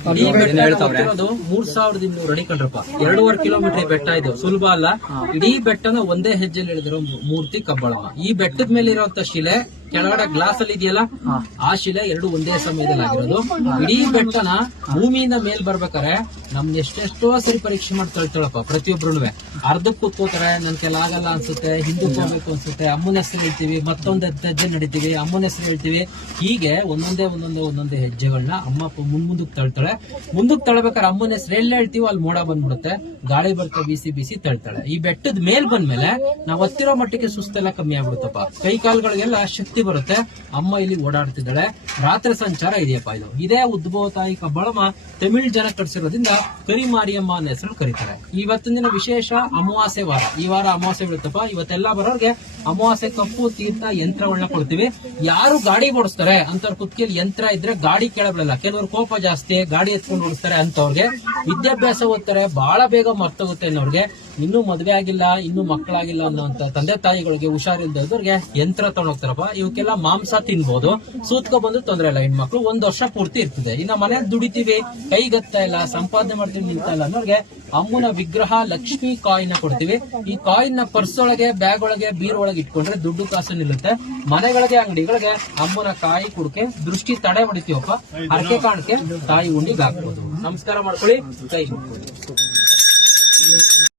ಈ ಬೆಟ್ಟ ಗೊತ್ತಿರೋದು 3200 ಅಡಿ ಕಣ್ರಪ್ಪ. 2.5 ಕಿಲೋಮೀಟರ್ ಬೆಟ್ಟ ಇದು, ಸುಲಭ ಅಲ್ಲ. ಇಡೀ ಬೆಟ್ಟನ ಒಂದೇ ಹೆಜ್ಜೆಲಿ ಇಳಿದಿರೋ ಮೂರ್ತಿ ಕಬ್ಬಾಳಮ್ಮ. ಈ ಬೆಟ್ಟದ ಮೇಲೆ ಇರುವಂತ ಶಿಲೆ ಕೆಳಗಡೆ ಗ್ಲಾಸ್ ಅಲ್ಲಿ ಇದೆಯಲ್ಲ, ಆ ಶಿಲೆ ಎರಡು ಒಂದೇ ಸಮಯದಲ್ಲಿ ಆಗಿರೋದು. ಇಡೀ ಬೆಟ್ಟನ ಭೂಮಿಯಿಂದ ಮೇಲ್ ಬರ್ಬೇಕಾರೆ ನಮ್ಗೆ ಎಷ್ಟೆಷ್ಟೋ ಸರಿ ಪರೀಕ್ಷೆ ಮಾಡಿ ತಳ್ತಾಳಪ್ಪ. ಪ್ರತಿಯೊಬ್ರು ಅರ್ಧಕ್ಕೆ ಕೂತ್ಕೋತಾರೆ, ನನ್ ಕೆಲ ಆಗಲ್ಲ ಅನ್ಸುತ್ತೆ, ಹಿಂದಕ್ಕೆ ಹೋಗ್ಬೇಕು ಅನ್ಸುತ್ತೆ, ಅಮ್ಮನ ಹೆಸರು ಹೇಳ್ತೀವಿ, ಮತ್ತೊಂದ್ ಹೆಜ್ಜೆ ನಡಿತೀವಿ, ಅಮ್ಮನ ಹೆಸರು ಹೇಳ್ತೀವಿ. ಹೀಗೆ ಒಂದೊಂದೇ ಹೆಜ್ಜೆಗಳನ್ನ ಅಮ್ಮ ಮುಂದಕ್ಕೆ ತಳ್ತಾಳೆ. ಮುಂದಕ್ಕೆ ತಳ್ಬೇಕಾದ್ರೆ ಅಮ್ಮನ ಹೆಸರು ಎಲ್ಲ ಹೇಳ್ತೀವಿ, ಅಲ್ಲಿ ಮೋಡ ಬಂದ್ಬಿಡುತ್ತೆ, ಗಾಳಿ ಬರ್ತಾ ಬಿಸಿ ತಳ್ತಾಳೆ. ಈ ಬೆಟ್ಟದ ಮೇಲ್ ಬಂದ್ಮೇಲೆ ನಾವ್ ಹತ್ತಿರೋ ಮಟ್ಟಿಗೆ ಸುಸ್ತೆಲ್ಲ ಕಮ್ಮಿ ಆಗ್ಬಿಡುತ್ತಪ್ಪ. ಕೈ ಕಾಲುಗಳಿಗೆಲ್ಲ ಶಕ್ತಿ ಬರುತ್ತೆ. ಅಮ್ಮ ಇಲ್ಲಿ ಓಡಾಡ್ತಿದ್ದಾಳೆ. ರಾತ್ರಿ ಸಂಚಾರ ಇದೆಯಪ್ಪ. ಇದೇ ಉದ್ಭವ ತಾಯಿ ಕಬ್ಬಾಳಮ್ಮ ತಮಿಳ್ ಜನ ಕಟ್ಸಿರೋದ್ರಿಂದ ಕರಿಮಾರಿಯಮ್ಮ ಅನ್ನೋ ಹೆಸರು ಕರೀತಾರೆ. ಇವತ್ತಿನ ದಿನ ವಿಶೇಷ ಅಮಾವಾಸ್ಯೆ ವಾರ. ಈ ವಾರ ಅಮಾವಾಸ್ಯೆ ಬೀಳುತ್ತಪ್ಪ. ಇವತ್ತೆಲ್ಲ ಬರೋರ್ಗೆ ಅಮಾವಾಸ್ಯೆ ಕಪ್ಪು ತೀರ್ಥ ಯಂತ್ರಗಳನ್ನ ಕೊಡ್ತೀವಿ. ಯಾರು ಗಾಡಿ ಓಡಿಸ್ತಾರೆ ಅಂತವ್ರ ಕುತ್ತಿಗೆಯಲ್ಲಿ ಯಂತ್ರ ಇದ್ರೆ ಗಾಡಿ ಕೆಳಬಿಡಲ್ಲ. ಕೆಲವರು ಕೋಪ ಜಾಸ್ತಿ, ಗಾಡಿ ಎತ್ಕೊಂಡು ಓಡಿಸ್ತಾರೆ ಅಂತವ್ರಿಗೆ. ವಿದ್ಯಾಭ್ಯಾಸ ಓದ್ತಾರೆ, ಬಹಳ ಬೇಗ ಮರ್ತೋಗುತ್ತೆ ಅನ್ನೋರ್ಗೆ, ಇನ್ನೂ ಮದ್ವೆ ಆಗಿಲ್ಲ, ಇನ್ನೂ ಮಕ್ಕಳಾಗಿಲ್ಲ ಅನ್ನೋಂತ ತಂದೆ ತಾಯಿಗಳಿಗೆ, ಹುಷಾರಿಲ್ದವ್ರಿಗೆ ಯಂತ್ರ ತಗೊಂಡೋಗ್ತಾರಪ್ಪ. ಇವಕ್ಕೆಲ್ಲ ಮಾಂಸ ತಿನ್ಬಹುದು, ಸೂತ್ಕೊ ಬಂದು ತೊಂದ್ರೆ ಇಲ್ಲ. ಹೆಣ್ಮಕ್ಳು 1 ವರ್ಷ ಪೂರ್ತಿ ಇರ್ತದೆ. ಇನ್ನ ಮನೇಲಿ ದುಡಿತೀವಿ, ಕೈಗತ್ತಾ ಇಲ್ಲ, ಸಂಪಾದನೆ ಮಾಡ್ತೀವಿ, ನಿಂತಾ ಇಲ್ಲ ಅನ್ನೋರ್ಗೆ ಅಮ್ಮನ ವಿಗ್ರಹ ಲಕ್ಷ್ಮಿ ಕಾಯಿನ್ ಕೊಡ್ತೀವಿ. ಈ ಕಾಯಿನ್ ನ ಪರ್ಸ್ ಒಳಗೆ, ಬ್ಯಾಗ್ ಒಳಗೆ, ಬೀರ್ ಒಳಗೆ ಇಟ್ಕೊಂಡ್ರೆ ದುಡ್ಡು ಕಾಸು ನಿಲ್ಲುತ್ತೆ. ಮನೆಗಳಿಗೆ, ಅಂಗಡಿಗಳಿಗೆ ಅಮ್ಮನ ಕಾಯಿ ಕುಡ್ಕೆ ದೃಷ್ಟಿ ತಡೆ ಹೊಡಿತೀವಪ್ಪ. ಹರಕೆ ಕಾಣಕ್ಕೆ ತಾಯಿ ಉಂಡಿಗೆ ಹಾಕ್ಬೋದು. ನಮಸ್ಕಾರ ಮಾಡ್ಕೊಳ್ಳಿ. ಕೈ